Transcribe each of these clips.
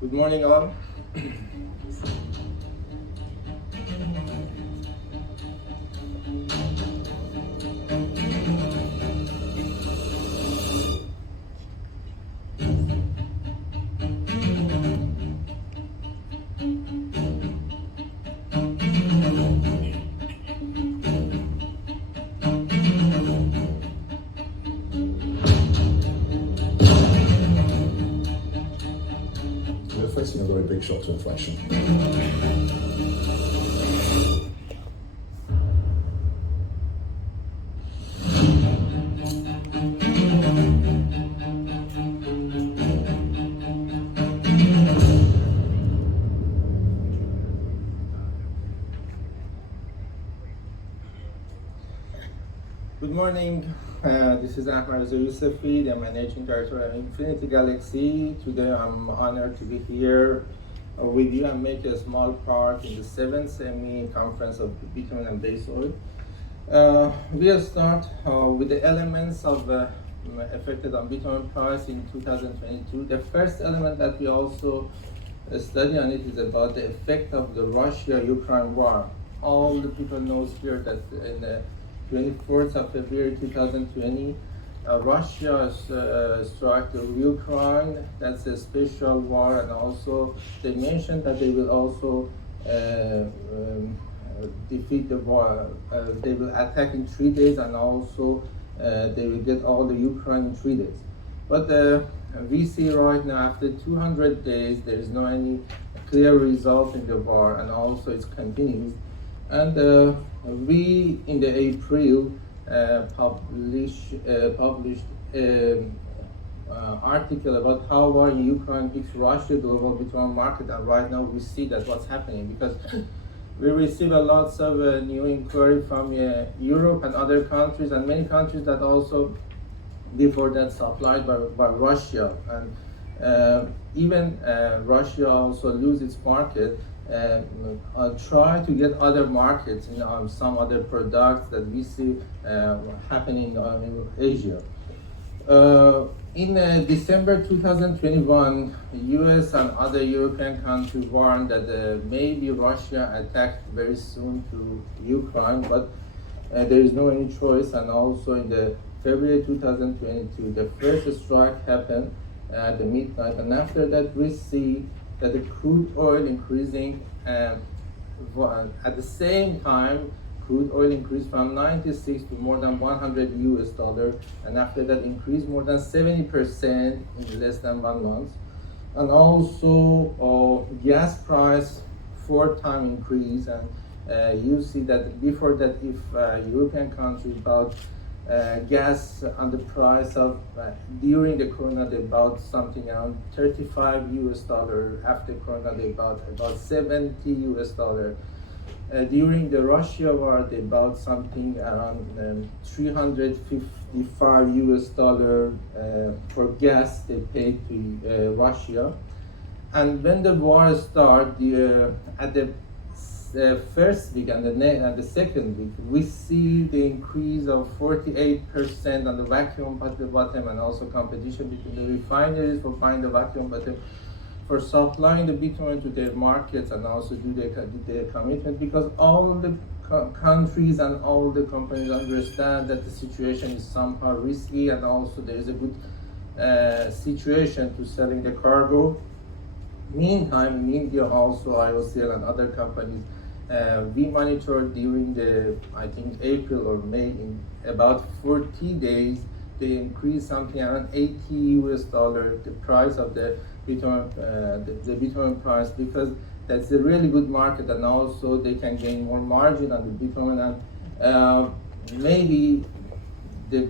Good morning, all. We're facing a very big shock to inflation. Good morning. This is Ahmed Yousefi, the Managing Director of Infinity Galaxy. Today I'm honored to be here with you and make a small part in the 7th AMEA conference of Bitumen and Petrosil. We'll start with the elements of affected on bitumen price in 2022. The first element that we also study on it is about the effect of the Russia-Ukraine war. All the people knows here that in the 24th of February 2020, Russia struck Ukraine. That's a special war, and also they mentioned that they will also defeat the war. They will attack in 3 days, and also they will get all the Ukraine in 3 days. But we see right now, after 200 days, there is no any clear result in the war, and also it continues. And we in the April published article about how war in Ukraine hits Russia global bitumen market, and right now we see that what's happening, because we receive a lots of new inquiry from Europe and other countries, and many countries that also before that supplied by Russia, and even Russia also lose its market. Try to get other markets in some other products that we see happening in Asia. In December 2021, US and other European countries warned that maybe Russia attacked very soon to Ukraine, but there is no any choice. And also in the February 2022, the first strike happened at the midnight, and after that we see that the crude oil increasing, at the same time crude oil increased from 96 to more than $100, and after that increased more than 70% in less than 1 month. And also gas price 4-time increase, and you see that before that, if European countries bought gas on the price of during the corona, they bought something around $35. After corona, they bought about $70. During the Russia war, they bought something around $355 for gas they paid to Russia. And when the war started, at the first week and the second week, we see the increase of 48% on the vacuum bottom, and also competition between the refineries for buying the vacuum bottom, for supplying the bitumen to their markets, and also do their commitment, because all the countries and all the companies understand that the situation is somehow risky, and also there is a good situation to selling the cargo. Meantime, in India also, IOCL and other companies, we monitored during the, I think, April or May, in about 40 days, they increased something around $80, the price of the bitumen, the bitumen price, because that's a really good market, and also they can gain more margin on the bitumen. And maybe the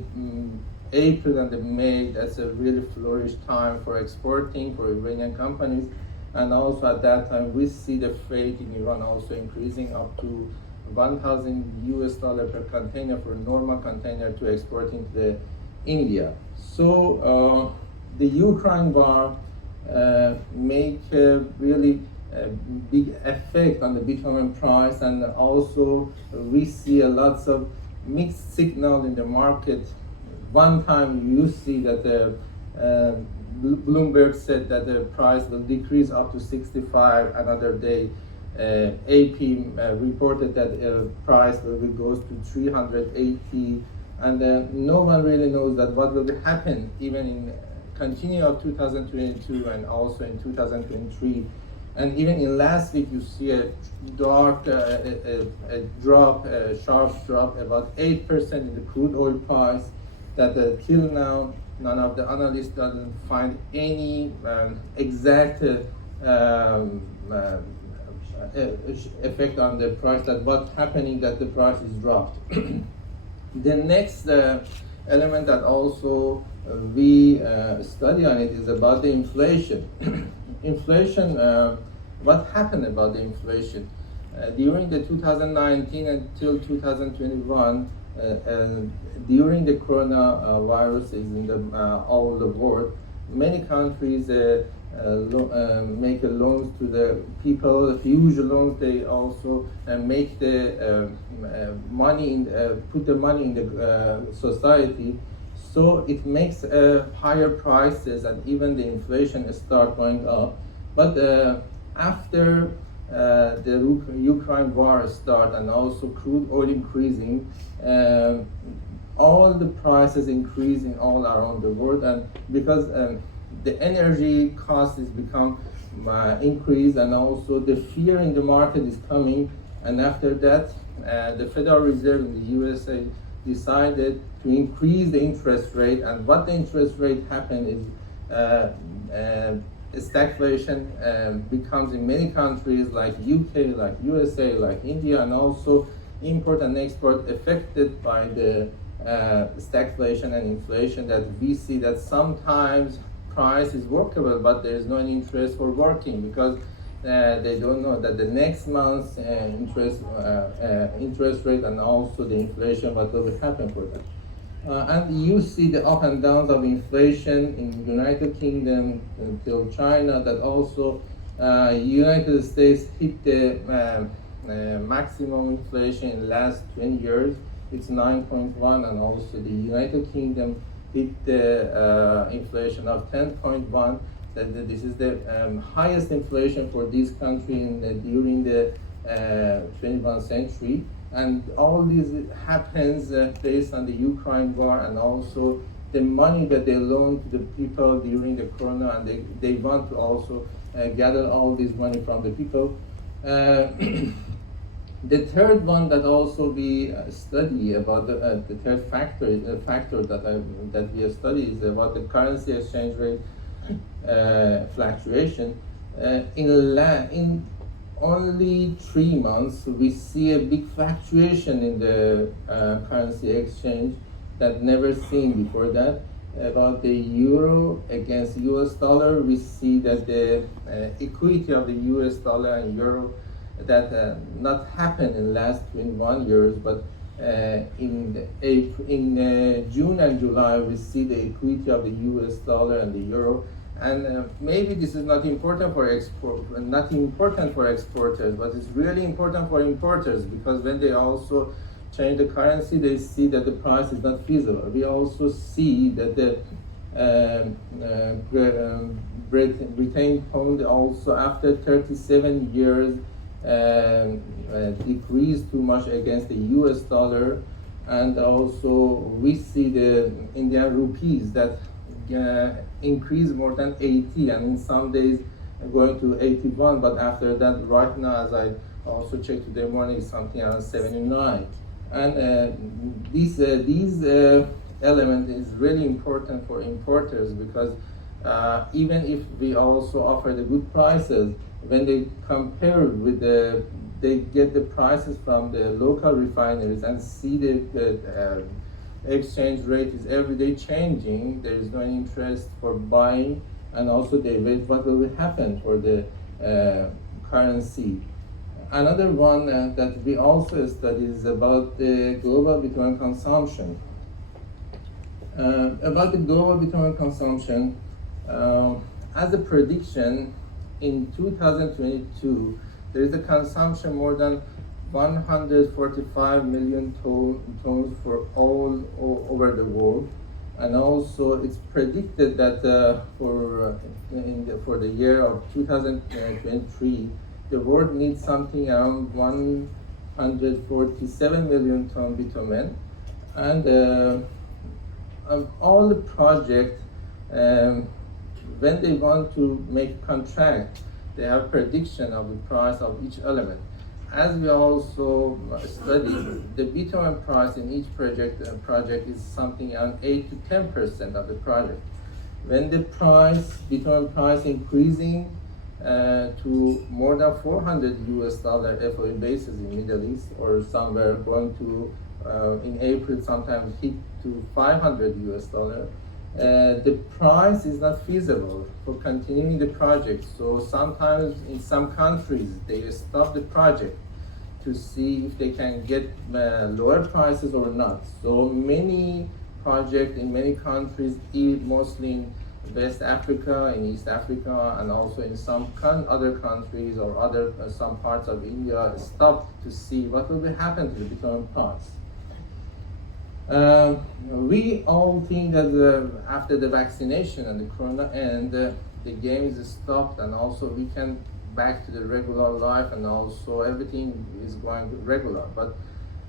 April and the May, that's a really flourish time for exporting for Iranian companies. And also at that time, we see the freight in Iran also increasing up to $1,000 per container for a normal container to export into India. So the Ukraine war make a really big effect on the bitumen price, and also we see a lots of mixed signal in the market. One time you see that Bloomberg said that the price will decrease up to 65 another day. AP reported that price will go to 380, and no one really knows that what will happen even in continue of 2022 and also in 2023. And even in last week, you see a dark drop, a sharp drop, about 8% in the crude oil price. That till now, none of the analysts doesn't find any exact effect on the price. That what's happening that the price is dropped. The next element that also we study on it is about the inflation. Inflation, what happened about the inflation? During the 2019 until 2021, during the coronavirus in the all over the world, many countries make loans to the people, huge loans. They also make the money in put the money in the society. So it makes higher prices, and even the inflation start going up. But after the Ukraine war start and also crude oil increasing, all the prices increasing all around the world, and because the energy cost is become increased, and also the fear in the market is coming, and after that, the Federal Reserve in the USA decided to increase the interest rate. And what the interest rate happened is stagflation becomes in many countries like UK, like USA, like India, and also import and export affected by the stagflation and inflation. That we see that sometimes price is workable, but there is no interest for working, because they don't know that the next month's interest rate and also the inflation, what will happen for that. And you see the up and downs of inflation in United Kingdom until China, that also United States hit the maximum inflation in the last 20 years. It's 9.1, and also the United Kingdom hit the inflation of 10.1. That this is the highest inflation for this country during the 21st century. And all this happens based on the Ukraine war, and also the money that they loan to the people during the corona, and they want to also gather all this money from the people. The third one that also we study about the third factor that we study is about the currency exchange rate fluctuation. In only 3 months, we see a big fluctuation in the currency exchange that never seen before that. About the euro against US dollar, we see that the equity of the US dollar and euro that not happened in the last 21 years, but in June and July, we see the equity of the US dollar and the euro. And maybe this is not important for exporters, but it's really important for importers, because when they also change the currency, they see that the price is not feasible. We also see that the Britain pound also after 37 years decreased too much against the US dollar, and also we see the Indian rupees that increase more than 80, and in some days going to 81, but after that, right now, as I also checked today morning, is something around 79. And these element is really important for importers, because even if we also offer the good prices, when they compare with they get the prices from the local refineries and see the exchange rate is every day changing, there is no interest for buying, and also they wait what will happen for the currency. Another one that we also study is about the global bitumen consumption. About the global bitumen consumption, as a prediction, in 2022, there is a consumption more than 145 million tons for all over the world. And also, it's predicted that for the year of 2023, the world needs something around 147 million ton bitumen, and all the projects, when they want to make contract, they have prediction of the price of each element. As we also studied, the bitumen price in each project is something around 8 to 10% of the project. When the bitumen price increasing to more than $400 FOE basis in Middle East, or somewhere going to in April sometimes hit to $500, the price is not feasible for continuing the project. So sometimes in some countries they stop the project to see if they can get lower prices or not. So many projects in many countries, mostly in West Africa, in East Africa, and also in some other countries or some parts of India, stopped to see what will happen to the bitumen price. We all think that after the vaccination and the corona and the game is stopped, and also we can back to the regular life, and also everything is going regular. But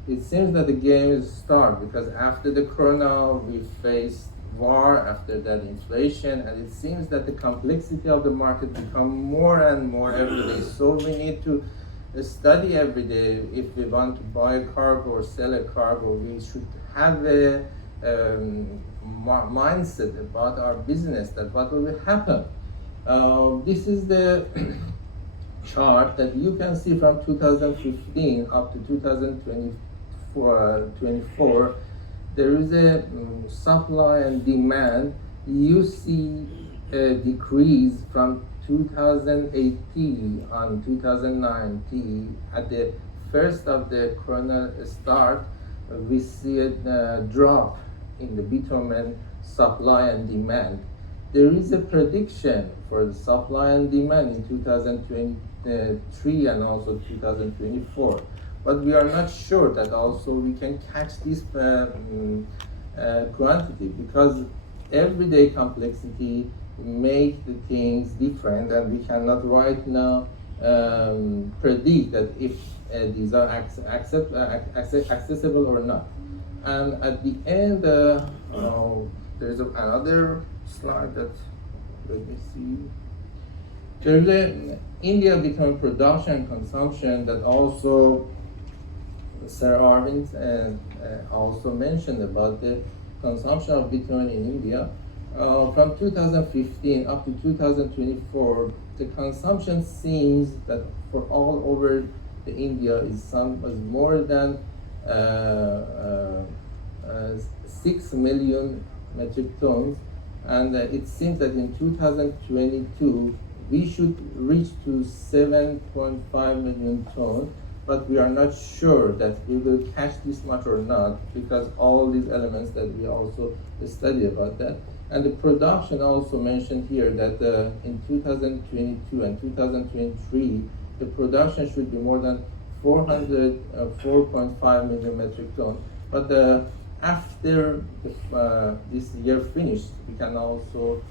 it seems that the game is start, because after the corona we faced war, after that inflation, and it seems that the complexity of the market become more and more every day. So we need to study every day. If we want to buy a cargo or sell a cargo, we should have a mindset about our business, that what will happen. This is the chart that you can see from 2015 up to 2024. There is a supply and demand. You see a decrease from 2018 and 2019. At the first of the corona start, we see a drop in the bitumen supply and demand. There is a prediction for the supply and demand in 2023 and also 2024. But we are not sure that also we can catch this quantity, because everyday complexity make the things different, and we cannot right now predict that if these are accessible or not. And at the end, there's another slide that, let me see. There's an India bitumen production and consumption that also Sir Arvind also mentioned about the consumption of bitumen in India. From 2015 up to 2024, the consumption seems that for all over the India was more than 6 million metric tons, and it seems that in 2022 we should reach to 7.5 million tons, but we are not sure that we will catch this much or not, because all these elements that we also study about that. And the production also mentioned here that in 2022 and 2023, the production should be more than 4.5 million metric tons. But after this year finished, we can also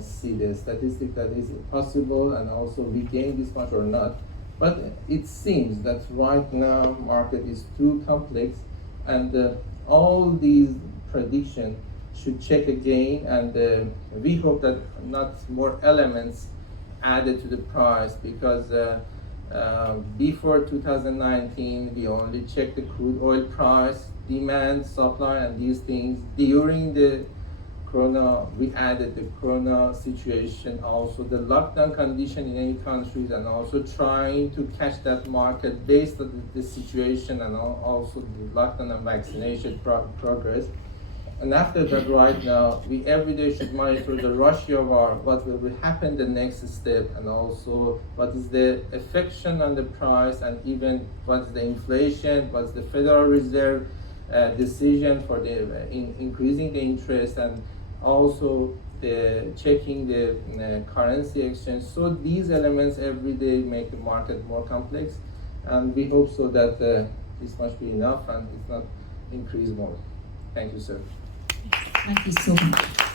see the statistic that is possible, and also we gain this much or not. But it seems that right now market is too complex, and all these predictions should check again, and we hope that not more elements added to the price, because before 2019 we only checked the crude oil price, demand, supply, and these things. During the corona, we added the corona situation, also the lockdown condition in any countries, and also trying to catch that market based on the situation, and also the lockdown and vaccination progress. And after that, right now, we every day should monitor the Russia war, what will happen the next step, and also what is the affection on the price, and even what's the inflation, what's the Federal Reserve decision for the increasing the interest, and also the checking the currency exchange. So these elements every day make the market more complex, and we hope so that this must be enough and it's not increase more. Thank you, sir. Thank you so much.